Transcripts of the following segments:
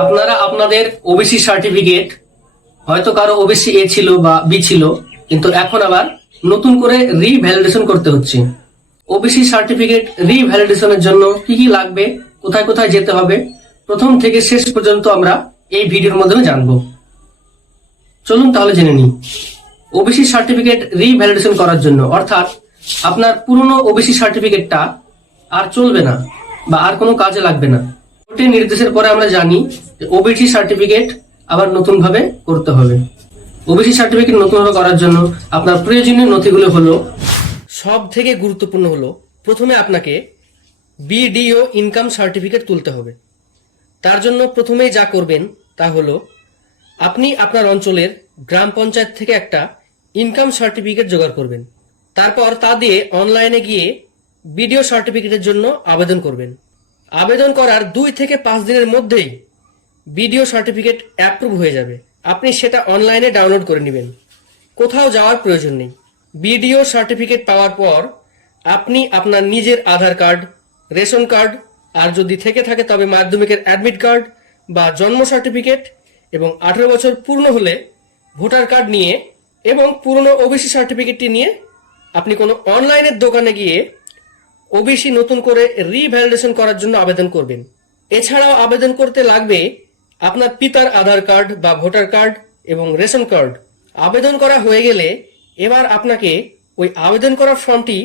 আপনারা আপনাদের OBC certificate হয়তো কারো ওবিসি এ ছিল বা বি ছিল, কিন্তু এখন আবার নতুন করে রিভ্যালিডেশন করতে হচ্ছে। ওবিসি সার্টিফিকেট রিভ্যালিডেশনের জন্য কি কি লাগবে, কোথায় কোথায় যেতে হবে, প্রথম থেকে শেষ পর্যন্ত আমরা এই ভিডিওর মাধ্যমে জানবো। চলুন তাহলে জেনে নিই। ওবিসি সার্টিফিকেট রিভ্যালিডেশন করার জন্য, অর্থাৎ আপনার পুরনো ওবিসি সার্টিফিকেটটা আর চলবে না বা আর কোনো কাজে লাগবে না, কোর্টের নির্দেশের পরে আমরা জানি যে ওবিসি সার্টিফিকেট আবার নতুন ভাবে করতে হবে। ওবিসি সার্টিফিকেট নতুন ভাবে করার জন্য আপনার প্রয়োজনীয় নথিগুলো হলো, সব থেকে গুরুত্বপূর্ণ হলো, প্রথমে আপনাকে বিডিও ইনকাম সার্টিফিকেট তুলতে হবে। তার জন্য প্রথমেই যা করবেন তা হলো, আপনি আপনার অঞ্চলের গ্রাম পঞ্চায়েত থেকে একটা ইনকাম সার্টিফিকেট জোগাড় করবেন। তারপর তা দিয়ে অনলাইনে গিয়ে বিডিও সার্টিফিকেটের জন্য আবেদন করবেন। আবেদন করার 2 থেকে 5 দিনের মধ্যেই বিডিও সার্টিফিকেট অ্যাপ্রুভ হয়ে যাবে। আপনি সেটা অনলাইনে ডাউনলোড করে নেবেন, কোথাও যাওয়ার প্রয়োজন নেই। বিডিও সার্টিফিকেট পাওয়ার পর আপনি আপনার নিজের আধার কার্ড, রেশন কার্ড, আর যদি থেকে থাকে তবে মাধ্যমিকের অ্যাডমিট কার্ড বা জন্ম সার্টিফিকেট, এবং 18 বছর পূর্ণ হলে ভোটার কার্ড নিয়ে এবং পুরনো ওবিসি সার্টিফিকেটটি নিয়ে আপনি কোনো অনলাইনের দোকানে গিয়ে ওবিসি নতুন করে রিভ্যালিডেশন করার জন্য আবেদন করবেন। এছাড়াও আবেদন করতে লাগবে আপনার পিতার আধার কার্ড বা ভোটার কার্ড এবং রেশন কার্ড। আবেদন করা হয়ে গেলে এবার আপনাকে ওই আবেদন করার ফর্মটি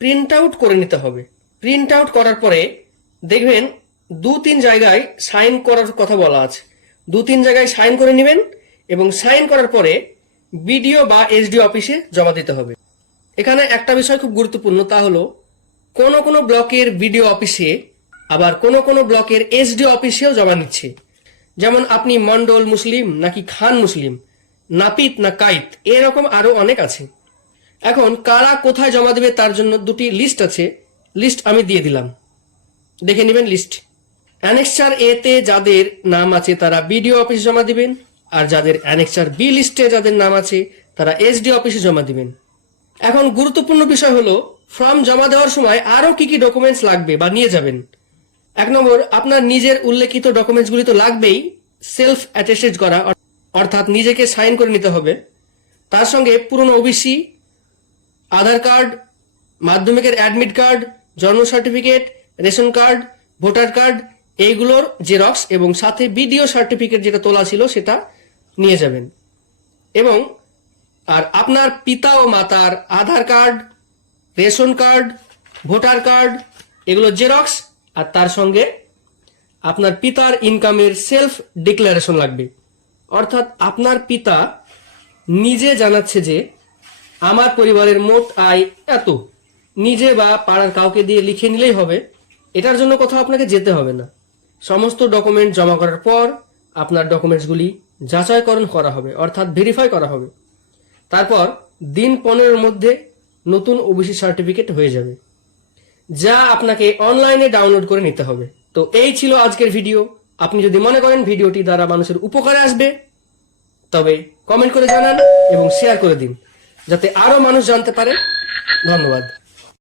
প্রিন্ট আউট করে নিতে হবে। প্রিন্ট আউট করার পরে দেখবেন 2-3 জায়গায় সাইন করার কথা বলা আছে। 2-3 জায়গায় সাইন করে নেবেন এবং সাইন করার পরে বিডিও বা এসডিও অফিসে জমা দিতে হবে। এখানে একটা বিষয় খুব গুরুত্বপূর্ণ, তা হলো কোনো কোনো ব্লকের বিডিও অফিসে আবার কোনো কোনো ব্লকের এসডিও অফিসেও জমা নিচ্ছে। যেমন আপনি মন্ডল মুসলিম নাকি খান মুসলিম, নাপিত না কাইত, এরকম আরো অনেক আছে। এখন কারা কোথায় জমা দেবে তার জন্য 2টি লিস্ট আছে, লিস্ট আমি দিয়ে দিলাম, দেখে নেবেন লিস্ট। অ্যানেক্সার এ তে যাদের নাম আছে তারা বিডিও অফিসে জমা দিবেন, আর যাদের অ্যানেক্সার বি লিস্টে যাদের নাম আছে তারা এসডিও অফিসে জমা দিবেন। এখন গুরুত্বপূর্ণ বিষয় হলো, ফর্ম জমা দেওয়ার সময় আরো কি কি ডকুমেন্টস লাগবে বা নিয়ে যাবেন। 1 নম্বর, আপনার নিজের উল্লেখিত ডকুমেন্টসগুলি তো লাগবেই, সেলফ অ্যাটেস্টেড করা, অর্থাৎ নিজেকে সাইন করে নিতে হবে। তার সঙ্গে পুরনো ওবিসি, আধার কার্ড, মাধ্যমিকের অ্যাডমিট কার্ড, জন্ম certificate, ration card, voter card, এইগুলোর জেরক্স এবং সাথে বিডিও সার্টিফিকেট যেটা তোলা ছিল সেটা নিয়ে যাবেন। এবং আর আপনার পিতা ও মাতার Aadhaar card, ration card, voter card, এগুলো জেরক্স, আর তার সঙ্গে আপনার পিতার ইনকামের সেলফ ডিক্লারেশন লাগবে। অর্থাৎ আপনার পিতা নিজে জানাচ্ছে যে আমার পরিবারের মোট আয় এত, নিজে বা পাড়ার কাউকে দিয়ে লিখে নিলেই হবে। এটার জন্য কোথাও আপনাকে যেতে হবে না। সমস্ত ডকুমেন্ট জমা করার পর আপনার ডকুমেন্টসগুলি যাচাইকরণ করা হবে, অর্থাৎ ভেরিফাই করা হবে। তারপর দিন 15-এর মধ্যে নতুন ওবিসি সার্টিফিকেট হয়ে যাবে, যা আপনাকে অনলাইনে ডাউনলোড করে নিতে হবে। তো এই ছিল আজকের ভিডিও। আপনি যদি মনে করেন ভিডিওটি দ্বারা মানুষের উপকারে আসবে, তবে কমেন্ট করে জানান এবং শেয়ার করে দিন, যাতে আরো মানুষ জানতে পারে। ধন্যবাদ।